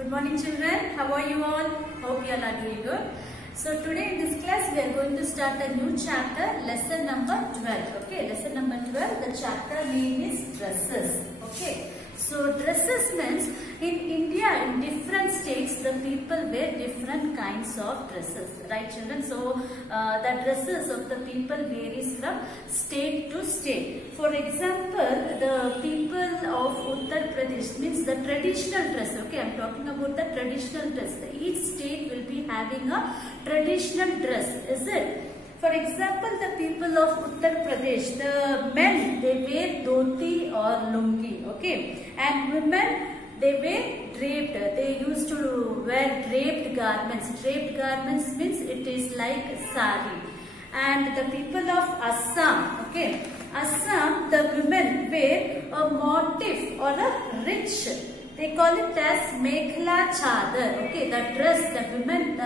Good morning children, how are you all? Hope you all are doing good. So today in this class we are going to start a new chapter, lesson number 12. Okay, lesson number 12, the chapter name is dresses. Okay, so dresses means in India, in different states, the people wear different kinds of dresses, right children? So the dresses of the people varies from state to state. For example, the people of Uttar Pradesh means the traditional dress. Okay, I am talking about the traditional dress. Each state will be having a traditional dress, is it? For example, the people of Uttar Pradesh, the men, they wear dhoti or lungi, okay, and women, they wear draped. They used to wear draped garments. Draped garments means it is like sari. And the people of Assam, okay, Assam, the women wear a motif or a rich. They call it as mekhla chadar. Okay, the dress, the women,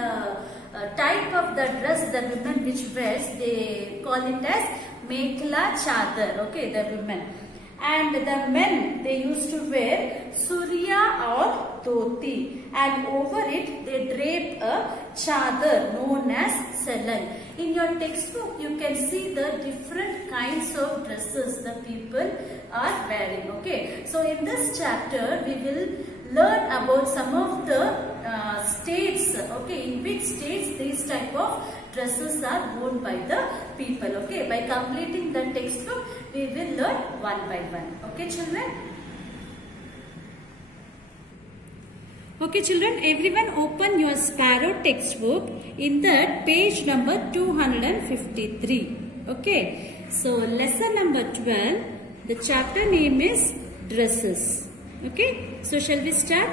type of the dress the women which wears, they call it as mekhla chadar. Okay, the women. And the men, they used to wear surya or dhoti, and over it they drape a chadar known as salan. In your textbook, you can see the different kinds of dresses the people are wearing. Okay, so in this chapter we will learn about some of the states, okay, in which states these type of dresses are worn by the people. Okay, by completing the textbook we will learn one by one. Okay children? Okay children, everyone open your Sparrow textbook in that page number 253. Okay, so lesson number 12, the chapter name is dresses. Okay, so shall we start?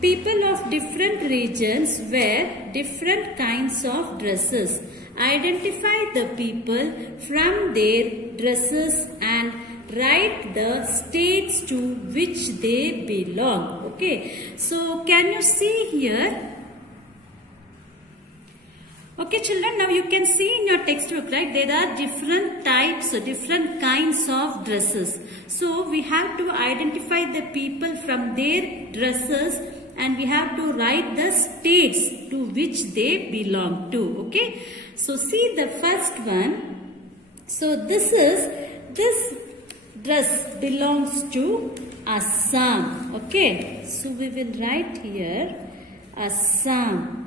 People of different regions wear different kinds of dresses. Identify the people from their dresses and write the states to which they belong. Okay, so can you see here? Okay children, now you can see in your textbook, right, there are different types, different kinds of dresses. So we have to identify the people from their dresses and we have to write the states to which they belong to. Okay, so see the first one. So this dress belongs to Assam. Okay, so we will write here Assam.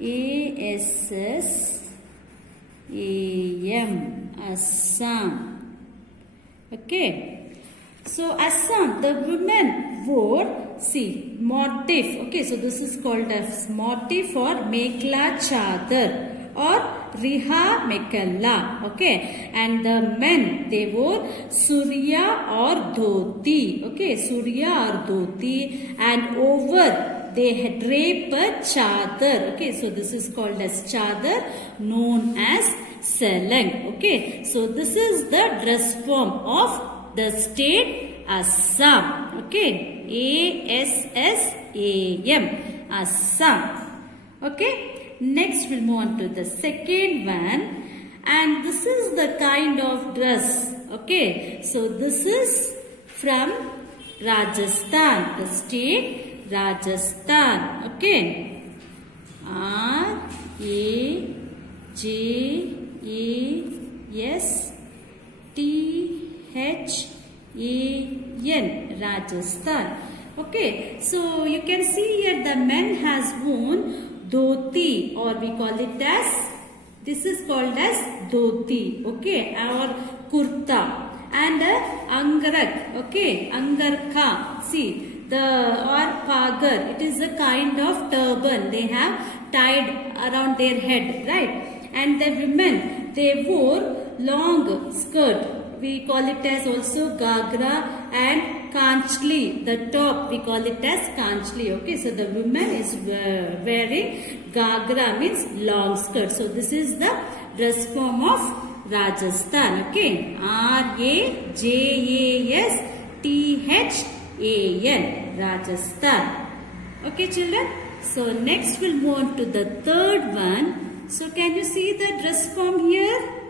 A-S-S-A-M, Assam. Okay, so Assam, the women wore, see, motif. Okay, so this is called as motif or mekhla chadar or riha mekhala. Okay, and the men, they wore surya or dhoti. Okay, surya or dhoti, and over they had drape a chadar. Okay, so this is called as chadar, known as salang. Okay, so this is the dress form of the state Assam. Okay, A-S-S-A-M, Assam. Okay, next we'll move on to the second one, and this is the kind of dress. Okay, so this is from Rajasthan, the state Rajasthan. Okay, R-A-J-A-S-T-H-A-N, Rajasthan. Okay, so you can see here the man has worn dhoti, or we call it as, this is called as dhoti, okay, or kurta, and angarak, okay, angarkha, see, or pagar, it is a kind of turban they have tied around their head, right? And the women, they wore long skirt, we call it as also gagra, and kanchli, the top we call it as kanchli. Okay, so the woman is wearing gagra, means long skirt. So this is the dress form of Rajasthan. Okay, R-A-J-A-S-T-H-A-N, Rajasthan. Okay children, so next we'll move on to the third one. So can you see the dress form here?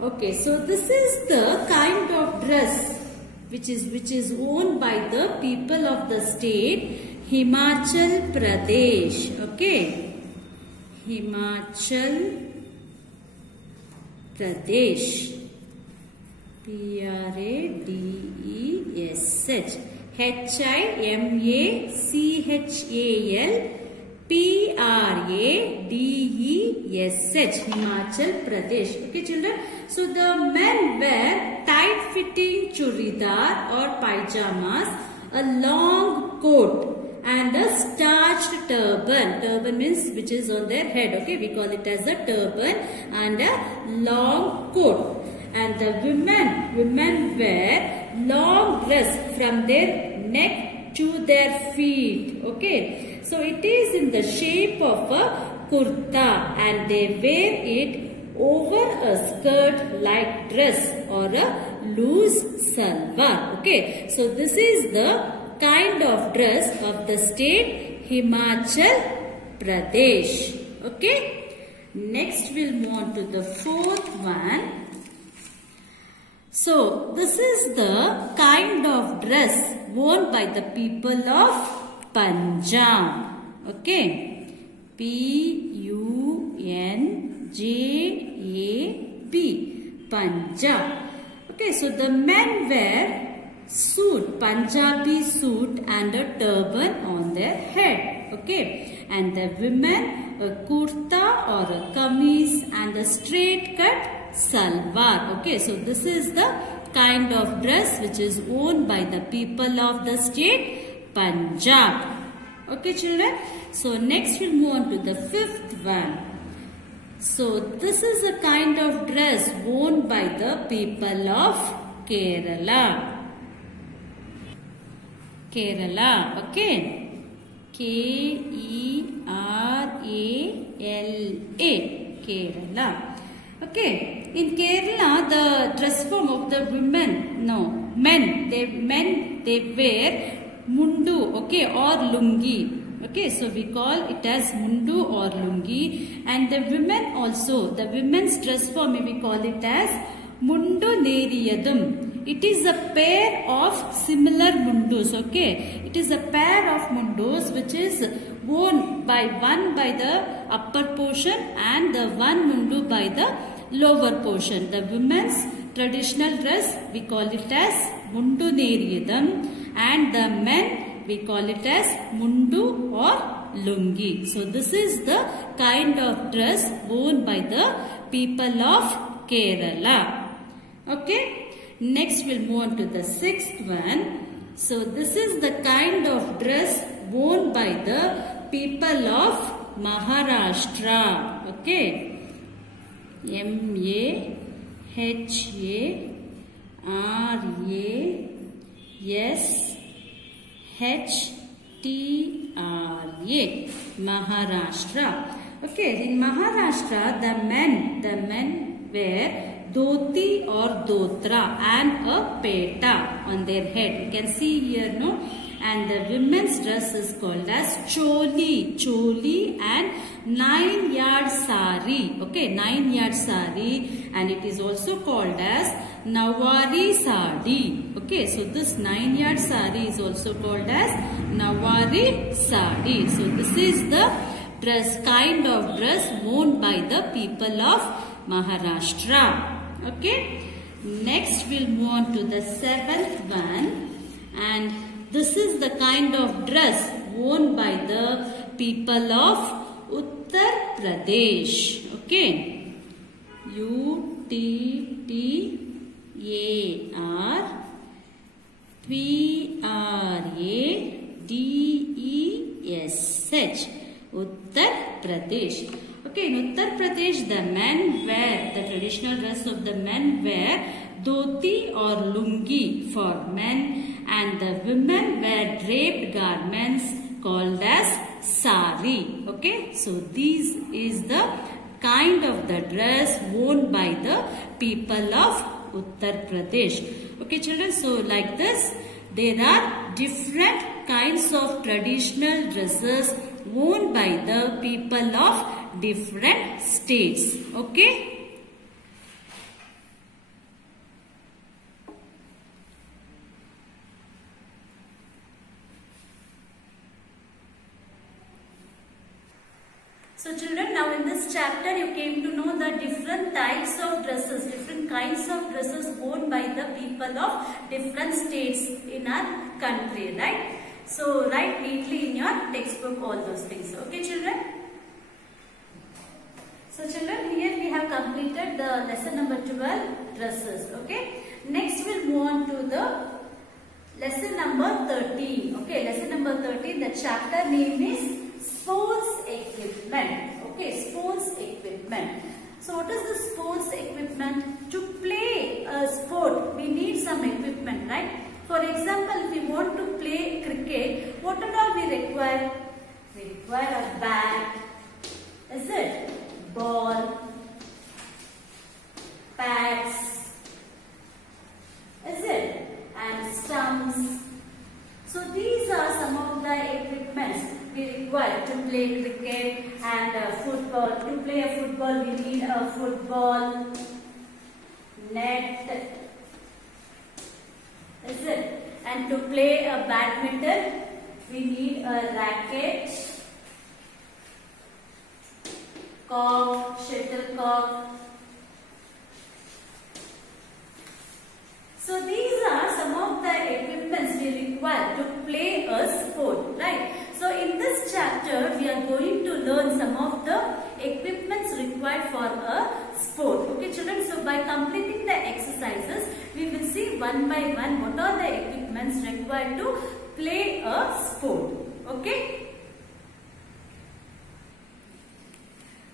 Okay, so this is the kind of dress which is owned by the people of the state Himachal Pradesh. Okay, Himachal Pradesh, Pradesh, Himachal Pradesh, Himachal Pradesh. Okay, children. So the men wear tight-fitting churidar or pajamas, a long coat, and a starched turban. Turban means which is on their head. Okay, we call it as a turban, and a long coat. And the women wear long dress from their neck to their feet. Okay, so it is in the shape of a kurta, and they wear it over a skirt like dress or a loose salwar. Okay, so this is the kind of dress of the state Himachal Pradesh. Okay, next we'll move on to the fourth one. So this is the kind of dress worn by the people of Punjab. Okay, Punjab, Punjab. Okay, so the men wear suit, Punjabi suit, and a turban on their head. Okay, and the women a kurta or a kameez and a straight cut salwar. Okay, so this is the kind of dress which is worn by the people of the state Punjab. Okay, children. So next we'll move on to the fifth one. So this is a kind of dress worn by the people of Kerala. Kerala. Okay. Kerala. Kerala. Okay. In Kerala, the dress form of the men, they wear mundu, okay, or lungi. Okay, so we call it as mundu or lungi. And the women also, the women's dress form, we call it as mundu neriyadum. It is a pair of similar mundus. Okay, it is a pair of mundus which is worn by one by the upper portion and the one mundu by the lower portion. The women's traditional dress, we call it as mundu neriyadum, and the men, we call it as mundu or lungi. So this is the kind of dress worn by the people of Kerala. Okay. Next we'll move on to the sixth one. So this is the kind of dress worn by the people of Maharashtra. Okay. Maharashtra. Maharashtra. Okay, in Maharashtra, the men wear dhoti or dotra and a peta on their head. You can see here, no? And the women's dress is called as choli and 9-yard sari. Okay, 9-yard sari, and it is also called as Nawari sari. Okay, so this 9-yard sari is also called as Nawari sari. So this is the kind of dress worn by the people of Maharashtra. Okay, next we'll move on to the seventh one, and this is the kind of dress worn by the people of Uttar Pradesh. Okay, Uttar-Pradesh. Uttar Pradesh. Okay, in Uttar Pradesh, the traditional dress of the men wear dhoti or lungi for men, and the women wear draped garments called as sari. Okay, so this is the kind of the dress worn by the people of Uttar Pradesh. Okay, children, so like this, there are different kinds of traditional dresses worn by the people of different states. Okay. So children, now in this chapter you came to know the different types of dresses, different kinds of dresses worn by the people of different states in our country, right? So write neatly in your textbook all those things. Okay children? So children, here we have completed the lesson number 12, dresses. Okay. Next we'll move on to the lesson number 13. Okay, lesson number 13, the chapter name is sports equipment. Okay, sports equipment. So what is the sports equipment? To play a sport, we need some equipment, right? For example, if we want to play cricket, what and all we require? We require a bat, is it? Ball, pads, is it? And stumps. So these are some of the equipments we require to play cricket and football. To play a football, we need a football, net, is it? And to play a badminton, we need a racket, cock, shuttlecock. So these are some of the equipments we require to play a sport, right? So in this chapter we are going to learn some of the equipments required for a sport. Okay children, so by completing the exercises we will see one by one what are the equipments required to play a sport. Okay?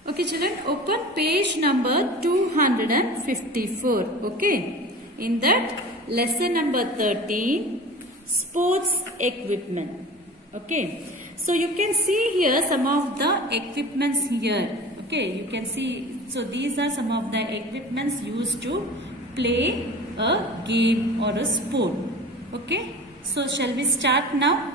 Okay children, open page number 254. Okay. In that, lesson number 13, sports equipment. Okay. So you can see here some of the equipments here. Okay. You can see, so these are some of the equipments used to play a game or a sport. Okay. So shall we start now?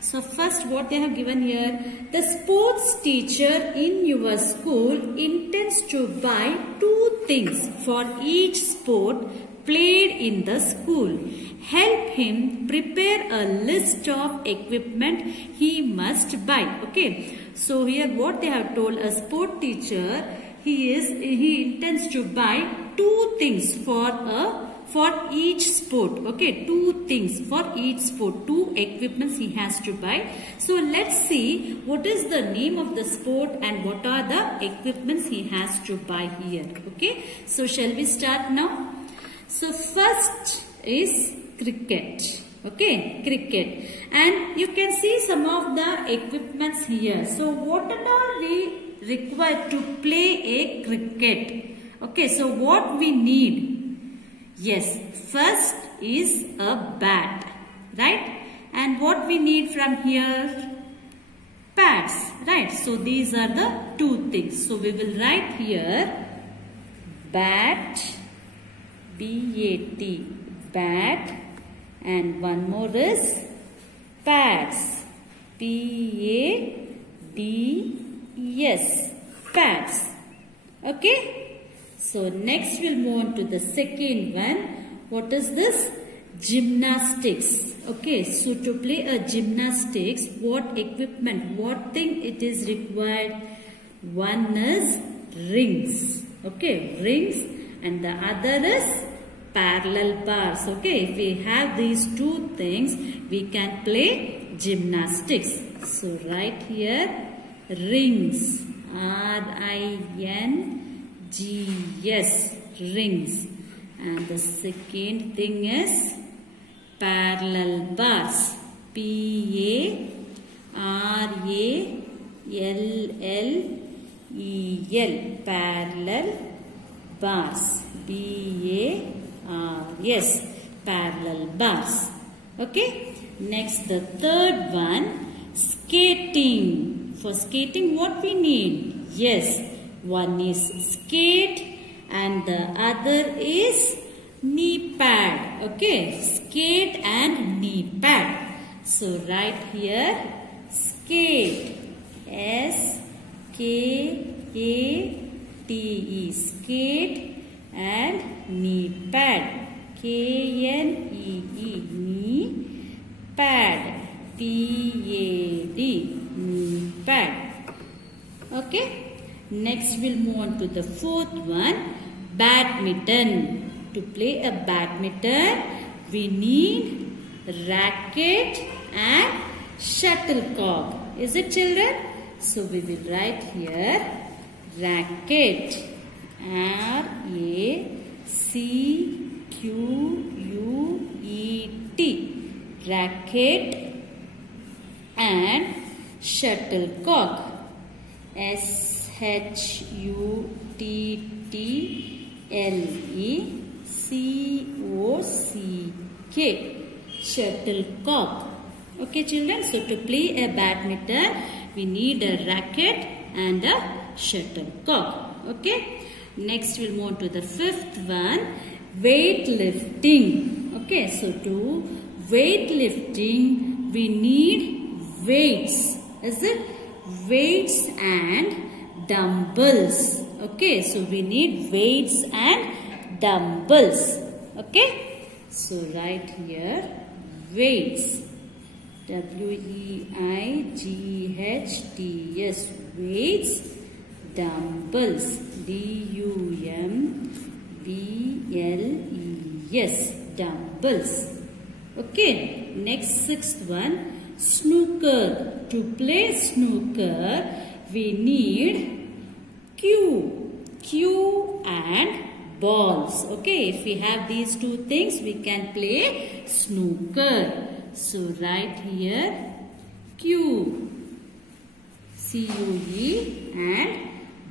So first what they have given here, the sports teacher in your school intends to buy 2 things for each sport played in the school. Help him prepare a list of equipment he must buy. Okay. So here what they have told, a sport teacher, he intends to buy 2 things for each sport. Okay, 2 things for each sport, 2 equipments he has to buy. So let's see what is the name of the sport and what are the equipments he has to buy here. Okay, so shall we start now? So first is cricket. Okay, cricket. And you can see some of the equipments here. So what are we required to play a cricket? Okay, so what we need? Yes, first is a bat, right? And what we need from here? Pads, right? So these are the 2 things. So we will write here bat, B-A-T, bat, and one more is pads, P-A-D-S, pads. Okay? So next we'll move on to the second one. What is this? Gymnastics. Okay, so to play a gymnastics, what equipment, what thing it is required? One is rings. Okay, rings, and the other is parallel bars. Okay, if we have these 2 things, we can play gymnastics. So write here rings, R-I-N-G-S, rings. And the second thing is parallel bars, P-A-R-A-L-L-E-L, parallel bars, B-A-R-S, parallel bars. Okay, next the third one, skating. For skating what we need? Yes, one is skate and the other is knee pad. Okay, skate and knee pad. So write here skate, S-K-A-T-E, skate, and knee pad, K-N-E-E, knee pad, P-A-D, knee pad. Okay. Next we'll move on to the fourth one, badminton. To play a badminton, we need racket and shuttlecock. Is it, children? So we will write here racket. R-A-C-Q-U-E-T. Racket and shuttlecock. S-H-U-T-T-L-E-C-O-C-K. Shuttlecock. Okay, children. So to play a badminton, we need a racket and a shuttlecock. Okay. Next, we'll move to the fifth one, weightlifting. Okay. So to weightlifting, we need weights. Is it? Weights and dumbbells. Okay. So we need weights and dumbbells. Okay. So write here weights. W-E-I-G-H-T-S. Weights. Dumbbells. D-U-M-B-L-E-S. Dumbbells. Okay. Next, sixth one, snooker. To play snooker, we need cue. Cue and balls. Okay. If we have these two things, we can play snooker. So write here cue, C-U-E, and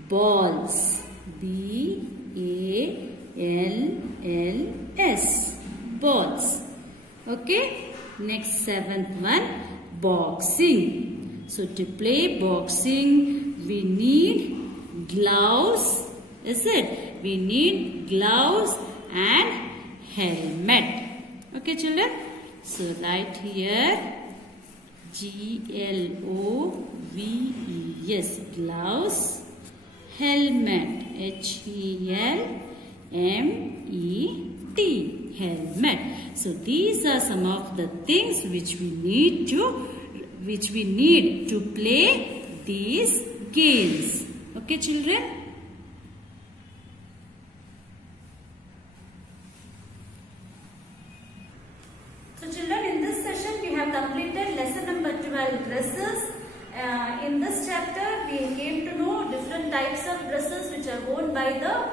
balls, B-A-L-L-S, balls. Okay. Next, seventh one, boxing. So to play boxing, we need gloves. Is it? We need gloves and helmet. Okay, children. So write here G-L-O-V-E-S, gloves, helmet, H-E-L-M-E-T, helmet. So these are some of the things which we need to play these games. Okay, children. So children, in this session we have completed lesson number 12, dresses. In this chapter we came to know different types of dresses which are worn by the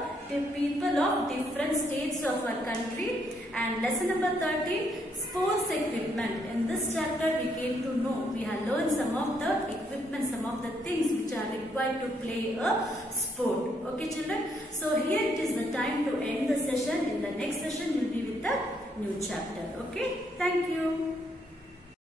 people of different states of our country. And lesson number 13, sports equipment. In this chapter we came to know, we have learned some of the equipment, some of the things which are required to play a sport. Okay, children. So here it is the time to end the session. In the next session we will be with the new chapter. Okay. Thank you.